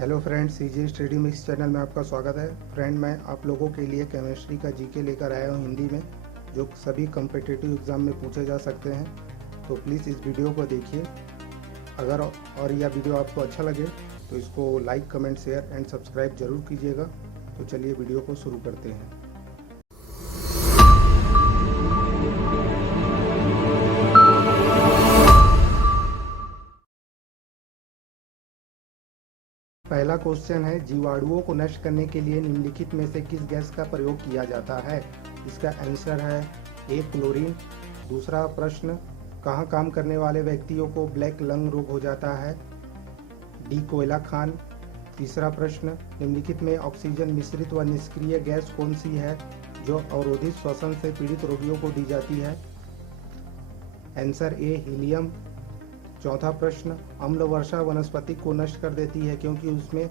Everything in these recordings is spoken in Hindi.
हेलो फ्रेंड्स, सीजे स्टडी मिक्स चैनल में आपका स्वागत है। फ्रेंड, मैं आप लोगों के लिए केमिस्ट्री का जीके लेकर आया हूँ हिंदी में, जो सभी कम्पिटिटिव एग्ज़ाम में पूछे जा सकते हैं। तो प्लीज़ इस वीडियो को देखिए। अगर और यह वीडियो आपको अच्छा लगे तो इसको like, comment, share and subscribe ज़रूर कीजिएगा। तो चलिए वीडियो को शुरू करते हैं। पहला क्वेश्चन है, जीवाणुओं को नष्ट करने के लिए निम्नलिखित में से किस गैस का प्रयोग किया जाता है? इसका आंसर है ए, क्लोरीन। दूसरा प्रश्न, कहाँ काम करने वाले व्यक्तियों को ब्लैक लंग रोग हो जाता है? डी, कोयला खान। तीसरा प्रश्न, निम्नलिखित में ऑक्सीजन मिश्रित व निष्क्रिय गैस कौन सी है जो अवरोधित श्वसन से पीड़ित रोगियों को दी जाती है? आंसर ए, हीलियम। चौथा प्रश्न, अम्ल वर्षा वनस्पति को नष्ट कर देती है क्योंकि उसमें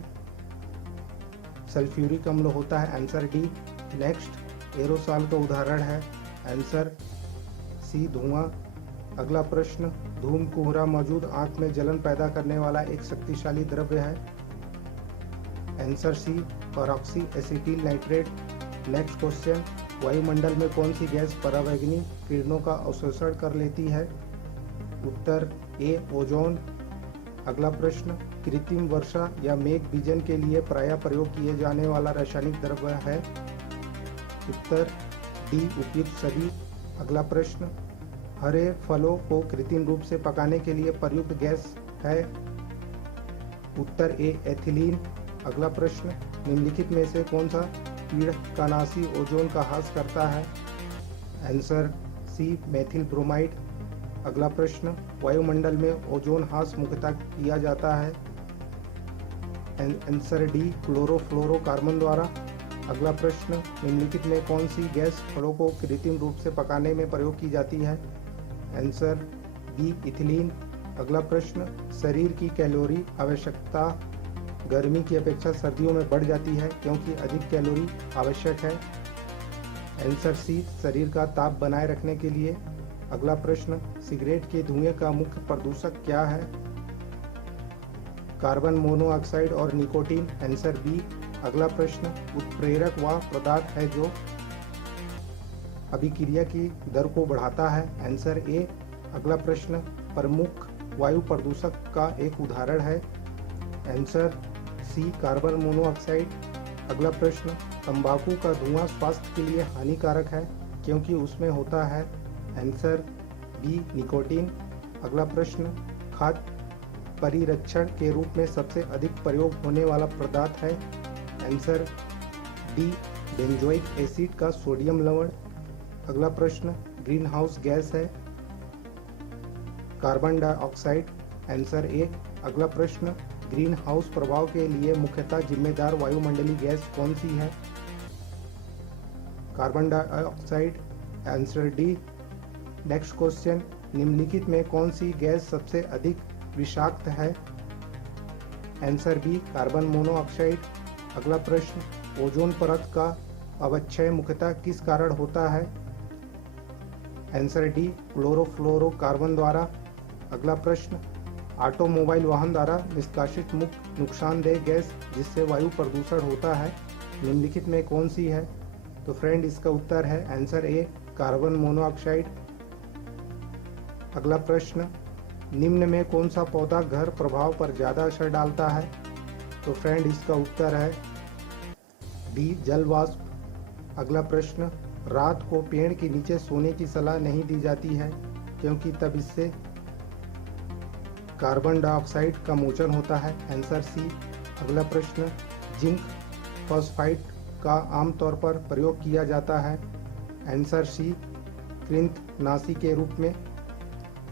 सल्फ्यूरिक अम्ल होता है। Answer D. नेक्स्ट, एरोसॉल का उदाहरण है। आंसर सी, धुआं। अगला प्रश्न, धूम कोहरा मौजूद आंख में जलन पैदा करने वाला एक शक्तिशाली द्रव्य है। Answer C, peroxy acetyl nitrate. Next question, वायुमंडल में कौन सी गैस परावैंगनी किरणों का अवशोषण कर लेती है? उत्तर ए, ओजोन। अगला प्रश्न, कृत्रिम वर्षा या मेघ बीजन के लिए प्रायः प्रयोग किए जाने वाला रासायनिक द्रव्य है? उत्तर डी, उपयुक्त सभी। अगला प्रश्न, हरे फलों को कृत्रिम रूप से पकाने के लिए प्रयुक्त गैस है? उत्तर ए, एथिलीन। अगला प्रश्न, निम्नलिखित में से कौन सा पीड़कनाशी ओजोन का ह्रास करता है? Answer C, methyl bromide. अगला प्रश्न, वायुमंडल में ओजोन ह्रास मुख्यतः किया जाता है? आंसर डी, क्लोरोफ्लोरोकार्बन द्वारा। अगला प्रश्न, निम्नलिखित में कौन सी गैस फलों को कृत्रिम रूप से पकाने में प्रयोग की जाती है? Answer B, ethylene. अगला प्रश्न, शरीर की कैलोरी आवश्यकता गर्मी की अपेक्षा सर्दियों में बढ़ जाती है क्योंकि अधिक कैलोरी आवश्यक है? आंसर सी, शरीर का ताप बनाए रखने के लिए। अगला प्रश्न, सिगरेट के धुएं का मुख्य प्रदूषक क्या है? कार्बन मोनोऑक्साइड और निकोटीन। Answer B. अगला प्रश्न, उत्प्रेरक वह पदार्थ है जो अभिक्रिया की दर को बढ़ाता है? Answer A. अगला प्रश्न, प्रमुख वायु प्रदूषक का एक उदाहरण है? Answer C, carbon monoxide. अगला प्रश्न, तंबाकू का धुआं स्वास्थ्य के लिए हानिकारक है क्योंकि उसमें होता है? Answer B, nicotine. अगला प्रश्न, खाद्य परिरक्षण के रूप में सबसे अधिक प्रयोग होने वाला पदार्थ है? आंसर डी, बेंजोइक एसिड का सोडियम लवण। अगला प्रश्न, ग्रीन हाउस गैस है? Carbon dioxide. Answer A. अगला प्रश्न, ग्रीन हाउस प्रभाव के लिए मुख्यतः जिम्मेदार वायुमंडलीय गैस कौन सी है? Carbon dioxide. Answer D. Next question, निम्नलिखित में कौन सी गैस सबसे अधिक विषाक्त है? Answer B, carbon monoxide. अगला प्रश्न, ओजोन परत का अवक्षय मुख्यतः किस कारण होता है? आंसर डी, क्लोरोफ्लोरोकार्बन द्वारा। अगला प्रश्न, ऑटोमोबाइल वाहन द्वारा निष्कासित मुख्य नुकसानदेह गैस जिससे वायु प्रदूषण होता है निम्नलिखित में कौन सी है? तो फ्रेंड, इसका उत्तर है आंसर ए, कार्बन मोनोऑक्साइड। अगला प्रश्न, निम्न में कौन सा पौधा घर प्रभाव पर ज़्यादा असर डालता है? तो फ्रेंड, इसका उत्तर है डी, जल वाष्प। अगला प्रश्न, रात को पेड़ के नीचे सोने की सलाह नहीं दी जाती है क्योंकि तब इससे कार्बन डाइऑक्साइड का मोचन होता है? Answer C. अगला प्रश्न, जिंक फॉस्फाइड का आमतौर पर प्रयोग किया जाता है? आंसर सी, कृंतकनाशी के रूप में।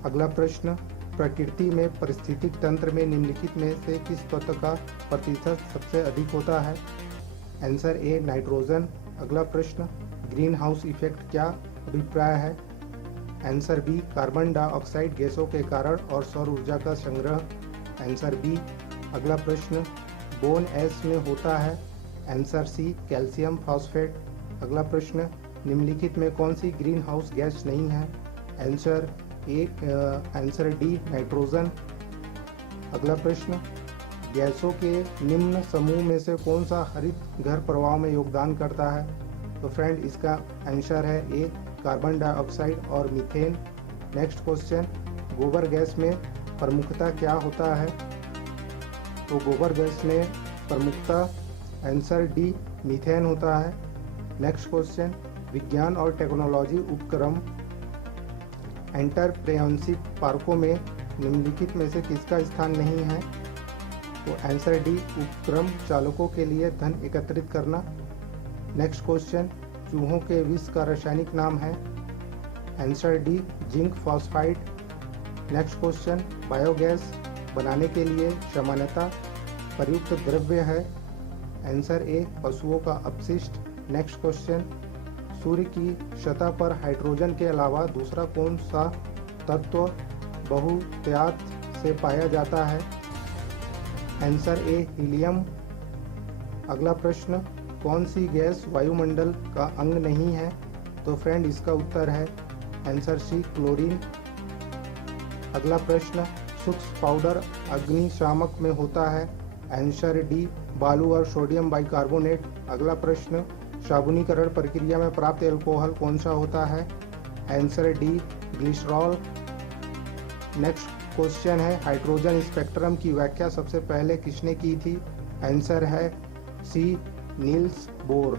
अगला प्रश्न, प्रकृति में पारिस्थितिक तंत्र में निम्नलिखित में से किस तत्व का प्रतिशत सबसे अधिक होता है? आंसर ए, नाइट्रोजन। अगला प्रश्न, ग्रीन हाउस इफेक्ट क्या अभिप्राय है? आंसर बी, कार्बन डाइऑक्साइड गैसों के कारण और सौर ऊर्जा का संग्रह। Answer B. अगला प्रश्न, बोन एश में होता है? Answer C, calcium phosphate. अगला प्रश्न, निम्नलिखित में कौन सी ग्रीन हाउस गैस नहीं है? Answer D, nitrogen. अगला प्रश्न, गैसों के निम्न समूह में से कौन सा हरित घर प्रवाह में योगदान करता है? तो फ्रेंड इसका आंसर है ए, कार्बन डाइऑक्साइड और मीथेन। नेक्स्ट क्वेश्चन, गोबर गैस में प्रमुखता क्या होता है? तो गोबर गैस में प्रमुखता आंसर डी, मीथेन होता है। नेक्स्ट क्वेश्चन, विज्ञान और टेक्नोलॉजी उपक्रम एंटरप्रेन्योरशिप पार्कों में निम्नलिखित में से किसका स्थान नहीं है? तो आंसर डी, उपक्रम चालकों के लिए धन एकत्रित करना। नेक्स्ट क्वेश्चन, चूहों के विष का रासायनिक नाम है? Answer D, zinc phosphide. Next question, biogas बनाने के लिए सामान्यतः प्रयुक्त द्रव्य है? आंसर ए, पशुओं का अपशिष्ट। नेक्स्ट क्वेश्चन, सूर्य की सतह पर हाइड्रोजन के अलावा दूसरा कौन सा तत्व बहुतायत से पाया जाता है? आंसर ए, हीलियम। अगला प्रश्न, कौन सी गैस वायुमंडल का अंग नहीं है? तो फ्रेंड इसका उत्तर है आंसर सी, क्लोरीन। अगला प्रश्न, शुष्क पाउडर अग्निशामक में होता है? आंसर डी, बालू और सोडियम बाइकार्बोनेट। अगला प्रश्न, साबुनीकरण प्रक्रिया में प्राप्त एल्कोहल कौन सा होता है? Answer D, glycerol. Next question है, हाइड्रोजन स्पेक्ट्रम की व्याख्या सबसे पहले किसने की थी? आंसर है सी, नील्स बोर।